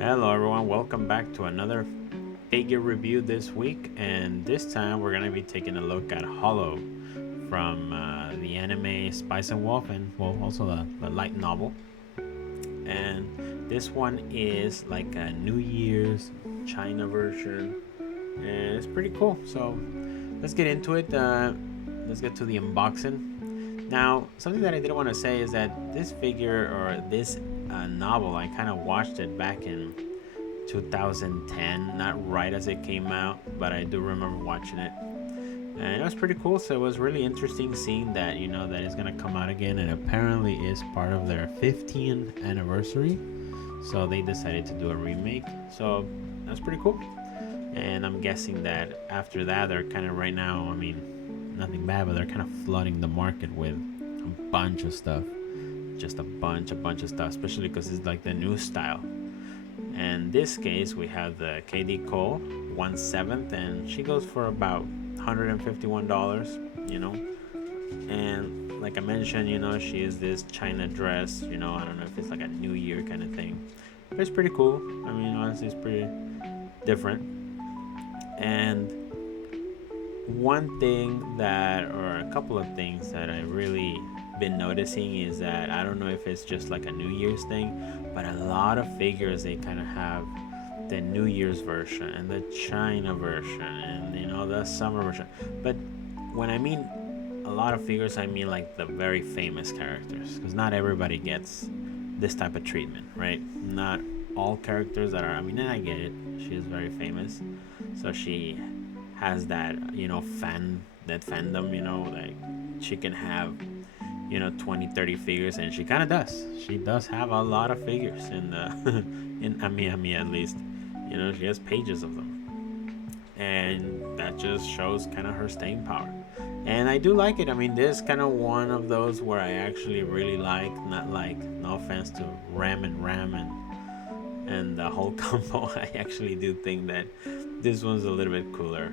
Hello everyone, welcome back to another figure review this week, and this time we're going to be taking a look at Holo from the anime Spice and Wolf, and also the light novel. And this one is like a New Year's China version, and it's pretty cool. So let's get into it. Let's get to the unboxing. Now, something that I did want to say is that this figure or this novel, I kind of watched it back in 2010, not right as it came out, but I do remember watching it, and it was pretty cool. So it was really interesting seeing that that it's gonna come out again, and apparently is part of their 15th anniversary. So they decided to do a remake. So that's pretty cool. And I'm guessing that after that, they're kind of right now. I mean, nothing bad, but they're kind of flooding the market with a bunch of stuff, just a bunch of stuff, especially because it's like the new style. And in this case, we have the KDcolle 1/7, and she goes for about $151. And like I mentioned, she is this China dress. I don't know if it's like a New Year kind of thing, but it's pretty cool. I mean, honestly, it's pretty different. And one thing that, or a couple of things that I really been noticing is that I don't know if it's just like a New Year's thing, but a lot of figures they kind of have the New Year's version and the China version and the summer version. But when I mean a lot of figures, I mean like the very famous characters, because not everybody gets this type of treatment, right? Not all characters that are. I mean, and I get it. She is very famous, so she has that fandom. Like she can have 20 30 figures, and she kind of does. She does have a lot of figures in the in Ami at least. She has pages of them, and that just shows kind of her staying power. And I do like it. I mean, this is kind of one of those where I actually really like. Not like, no offense to Ram and the whole combo. I actually do think that this one's a little bit cooler.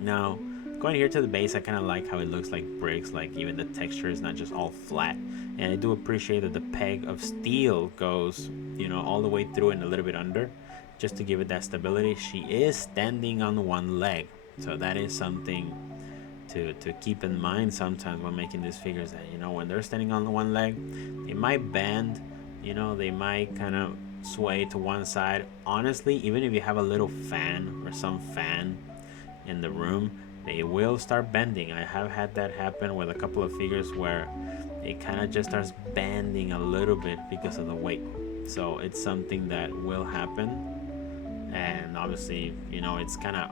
Now, going here to the base, I kind of like how it looks like bricks, like even the texture is not just all flat. And I do appreciate that the peg of steel goes, all the way through and a little bit under, just to give it that stability. She is standing on one leg, so that is something to keep in mind sometimes when making these figures, that when they're standing on one leg, they might bend, they might kind of sway to one side. Honestly, even if you have a little fan or some fan in the room, they will start bending. I have had that happen with a couple of figures where it kind of just starts bending a little bit because of the weight. So it's something that will happen, and obviously it's kind of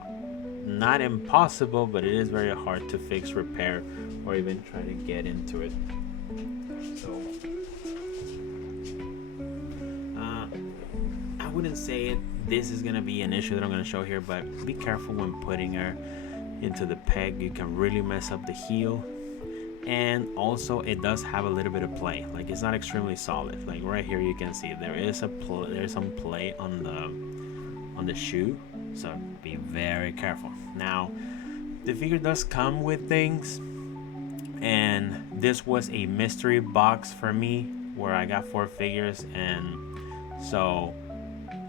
not impossible, but it is very hard to fix, repair, or even try to get into it. So I wouldn't say this is gonna be an issue that I'm gonna show here, but be careful when putting her into the peg. You can really mess up the heel, and also it does have a little bit of play. Like, it's not extremely solid. Like right here, you can see there's some play on the shoe, so be very careful. Now, the figure does come with things, and this was a mystery box for me where I got 4 figures, and so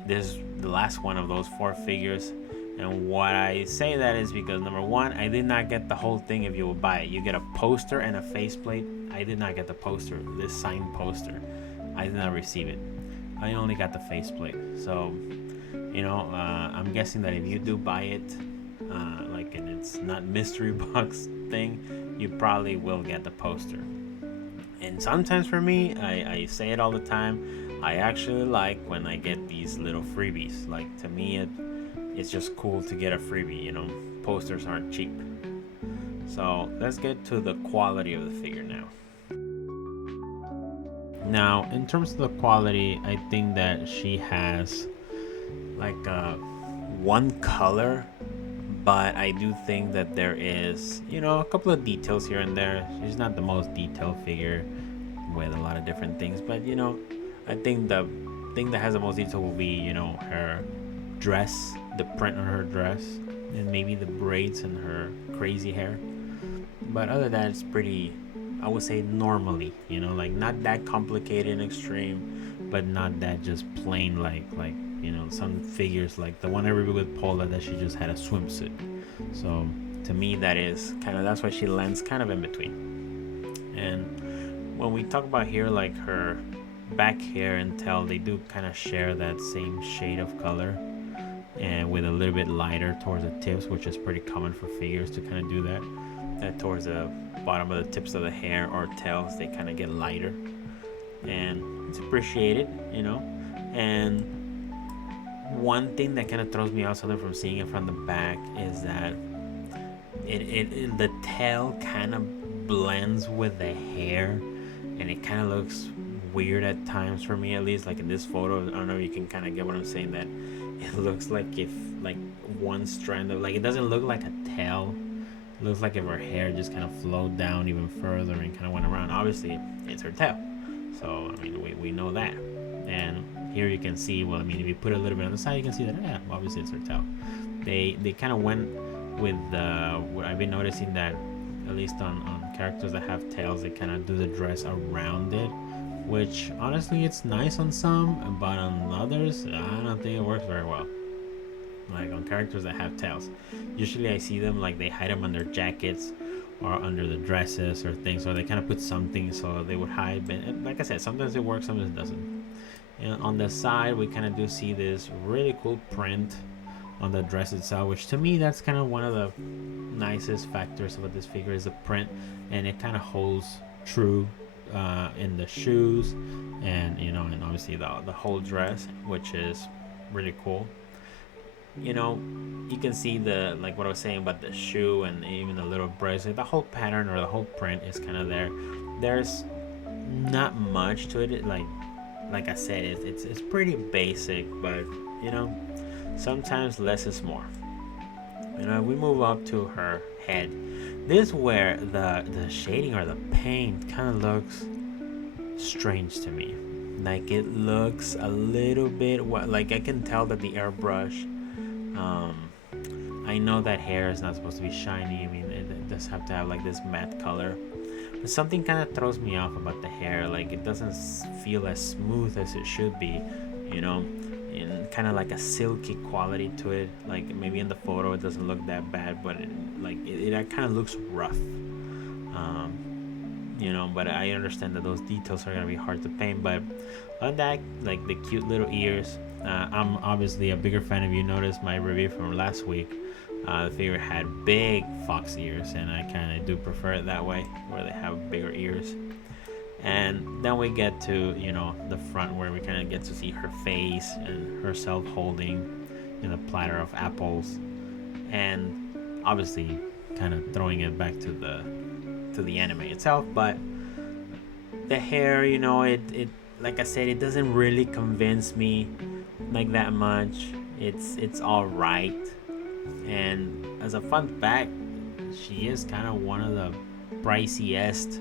this is the last one of those 4 figures. And why I say that is because, number one, I did not get the whole thing. If you will buy it, you get a poster and a faceplate. I did not get the poster, this signed poster. I did not receive it. I only got the faceplate. So I'm guessing that if you do buy it, and it's not mystery box thing, you probably will get the poster. And sometimes for me, I say it all the time, I actually like when I get these little freebies. Like, to me, it's just cool to get a freebie. Posters aren't cheap. So let's get to the quality of the figure now. Now, in terms of the quality, I think that she has like one color, but I do think that there is a couple of details here and there. She's not the most detailed figure with a lot of different things, but I think the thing that has the most detail will be her dress, the print on her dress, and maybe the braids in her crazy hair. But other than that, it's pretty, I would say, normally, like not that complicated and extreme, but not that just plain like some figures like the one I reviewed with Paula that she just had a swimsuit. So to me that is kind of, that's why she lands kind of in between. And when we talk about here, like her back hair and tail, they do kind of share that same shade of color, and with a little bit lighter towards the tips, which is pretty common for figures to kind of do that. That towards the bottom of the tips of the hair or tails, they kind of get lighter, and it's appreciated, And one thing that kind of throws me out something from seeing it from the back is that the tail kind of blends with the hair, and it kind of looks weird at times for me, at least. Like in this photo, I don't know if you can kind of get what I'm saying, that it looks like if like one strand of, like, it doesn't look like a tail. It looks like if her hair just kind of flowed down even further and kind of went around. Obviously it's her tail, so I mean we know that. And here you can see, well, I mean, if you put a little bit on the side, you can see that, yeah, obviously it's her tail. They kind of went with what I've been noticing, that at least on characters that have tails, they kind of do the dress around it, which honestly it's nice on some, but on others I don't think it works very well. Like on characters that have tails, usually I see them like they hide them under jackets or under the dresses or things, or they kind of put something so they would hide. But like I said, sometimes it works, sometimes it doesn't. And on the side, we kind of do see this really cool print on the dress itself, which to me, that's kind of one of the nicest factors about this figure, is the print, and it kind of holds true in the shoes, and and obviously the whole dress, which is really cool. You can see the, like what I was saying about the shoe and even the little bracelet, the whole pattern or the whole print is kind of there. There's not much to it, like I said, it's pretty basic, but sometimes less is more. We move up to her head. This is where the shading or the paint kind of looks strange to me. Like it looks a little bit like I can tell that the airbrush. I know that hair is not supposed to be shiny. I mean, it does have to have like this matte color. But something kind of throws me off about the hair. Like it doesn't feel as smooth as it should be, and kind of like a silky quality to it. Like maybe in the photo it doesn't look that bad, but it kind of looks rough. But I understand that those details are gonna be hard to paint. But on that, like the cute little ears, I'm obviously a bigger fan. If you noticed my review from last week, the figure had big fox ears, and I kind of do prefer it that way, where they have bigger ears. And then we get to the front, where we kind of get to see her face and herself holding a platter of apples, and obviously kind of throwing it back to the anime itself. But the hair, it like I said, it doesn't really convince me like that much. It's all right. And as a fun fact, she is kind of one of the priciest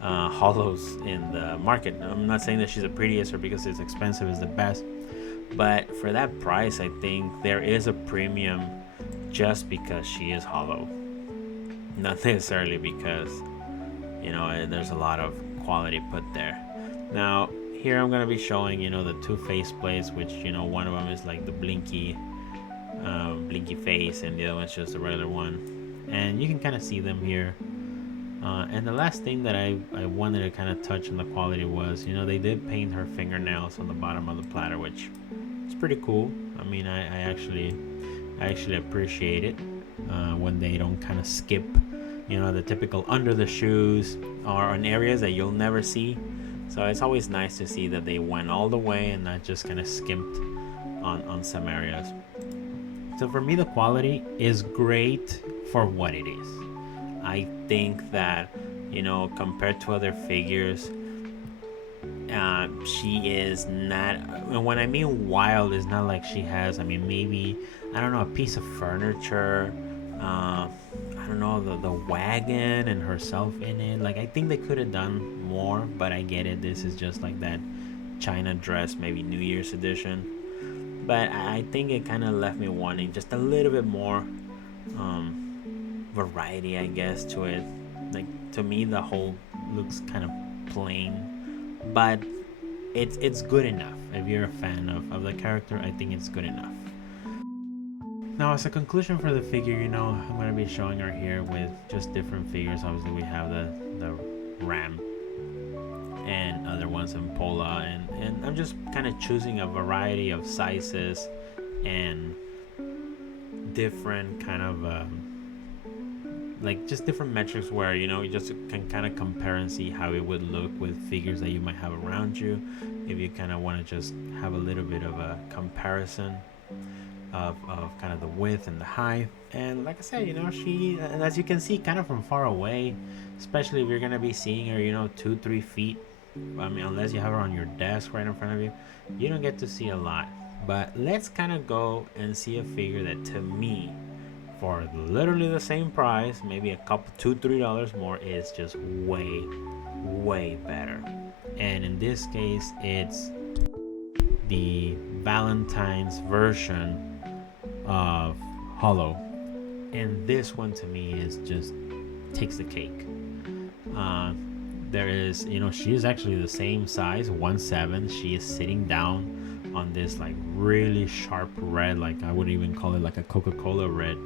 holos in the market. I'm not saying that she's the prettiest or because it's expensive is the best, but for that price, I think there is a premium just because she is holo, not necessarily because there's a lot of quality put there. Now here I'm gonna be showing the two face plates, which one of them is like the blinky face, and the other one's just a regular one, and you can kind of see them here. And the last thing that I wanted to kind of touch on the quality was, they did paint her fingernails on the bottom of the platter, which is pretty cool. I mean, I actually appreciate it when they don't kind of skip, the typical under the shoes or in areas that you'll never see. So it's always nice to see that they went all the way and not just kind of skimped on some areas. So for me, the quality is great for what it is. I think that, compared to other figures, she is not, and when I mean wild, it's not like she has, maybe, I don't know, a piece of furniture, I don't know, the wagon and herself in it. Like, I think they could have done more, but I get it. This is just like that China dress, maybe New Year's edition. But I think it kind of left me wanting just a little bit more variety, I guess, to it. Like, to me, the whole looks kind of plain, but it's good enough. If you're a fan of the character, I think it's good enough. Now, as a conclusion for the figure, I'm going to be showing her here with just different figures. Obviously, we have the Ram and other ones in Pola, and I'm just kind of choosing a variety of sizes and different kind of like just different metrics where you just can kind of compare and see how it would look with figures that you might have around you, if you kind of want to just have a little bit of a comparison of kind of the width and the height. And like I said, she, and as you can see kind of from far away, especially if you're gonna be seeing her 2-3 feet, I mean, unless you have her on your desk right in front of you, you don't get to see a lot. But let's kind of go and see a figure that, to me, for literally the same price, maybe a couple $2-3 more, is just way better. And in this case, it's the Valentine's version of Holo, and this one to me is just takes the cake. There is, she is actually the same size, 1/7. She is sitting down on this like really sharp red, like I would even call it like a Coca-Cola red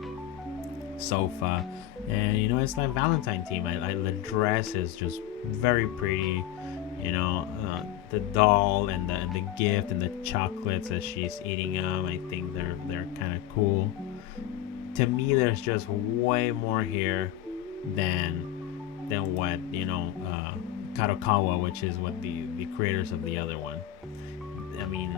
sofa, and it's like Valentine theme. The dress is just very pretty. The doll and the gift and the chocolates that she's eating them, I think they're kind of cool. To me, there's just way more here than what KDcolle, which is what the creators of the other one. I mean,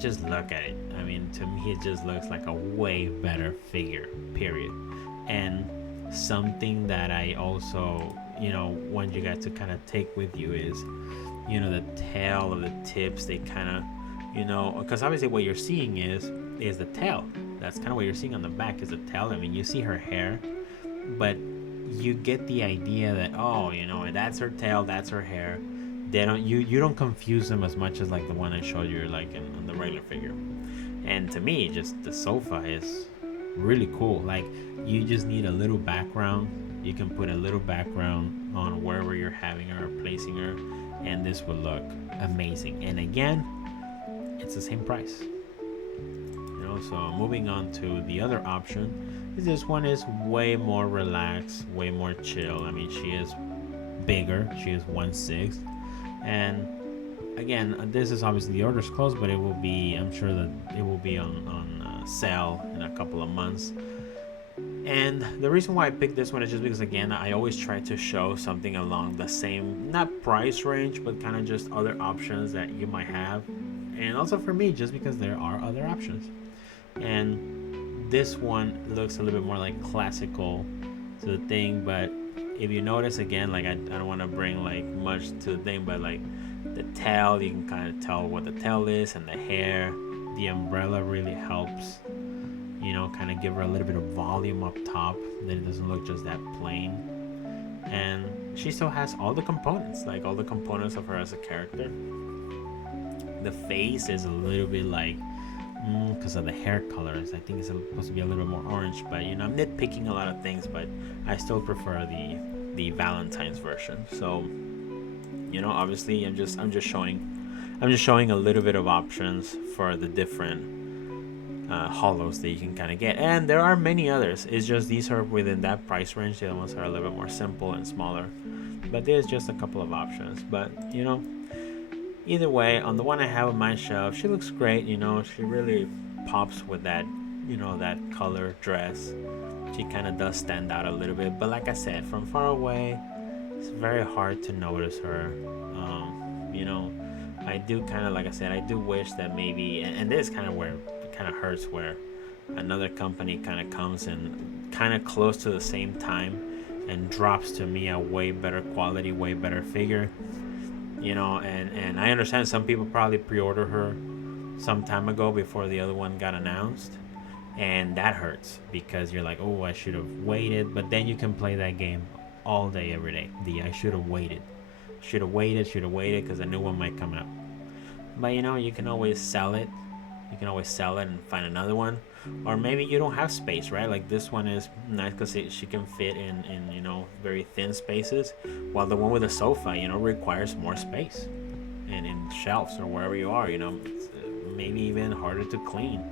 just look at it. I mean, to me, it just looks like a way better figure, period. And something that I also want you guys to kind of take with you is the tail of the tips. They kind of because obviously what you're seeing is the tail. That's kind of what you're seeing on the back, is the tail. I mean, you see her hair, but you get the idea that that's her tail, that's her hair. They don't you don't confuse them as much as like the one I showed you, like on the regular figure. And to me, just the sofa is really cool. Like, you just need a little background. You can put a little background on wherever you're having her or placing her, and this will look amazing. And again, it's the same price. So moving on to the other option, this one is way more relaxed, way more chill. I mean, she is bigger. She is 1/6, and again, this is obviously the order's closed, but it will be, I'm sure that it will be on sale in a couple of months. And the reason why I picked this one is just because, again, I always try to show something along the same, not price range, but kind of just other options that you might have. And also for me, just because there are other options. And this one looks a little bit more like classical to the thing, but if you notice, again, like I don't want to bring like much to the thing, but like the tail, you can kind of tell what the tail is, and the hair, the umbrella really helps, kind of give her a little bit of volume up top, then it doesn't look just that plain. And she still has all the components, like all the components of her as a character. The face is a little bit like, because of the hair colors, I think it's supposed to be a little more orange, but I'm nitpicking a lot of things, but I still prefer the Valentine's version. So obviously I'm just showing a little bit of options for the different Holos that you can kind of get, and there are many others. It's just these are within that price range. The other ones are a little bit more simple and smaller, but there's just a couple of options. But either way, on the one I have on my shelf, she looks great. She really pops with that that color dress. She kind of does stand out a little bit, but like I said, from far away, it's very hard to notice her. I do kind of, like I said, I do wish that maybe, and this is kind of where it kind of hurts, where another company kind of comes and kind of close to the same time and drops to me a way better quality, way better figure. And I understand some people probably pre-order her some time ago before the other one got announced, and that hurts because you're like, oh, I should have waited. But then you can play that game all day, every day. I should have waited because a new one might come out. But you can always sell it. You can always sell it and find another one, or maybe you don't have space, right? Like this one is nice because she can fit in very thin spaces, while the one with the sofa requires more space. and in shelves or wherever you are. It's, maybe even harder to clean.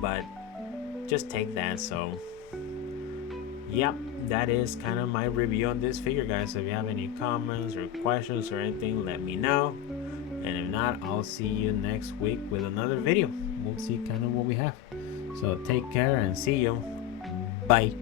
But just take that. So yep, that is kind of my review on this figure, guys. If you have any comments or questions or anything, let me know. And if not, I'll see you next week with another video. We'll see kind of what we have. So take care and see you. Bye.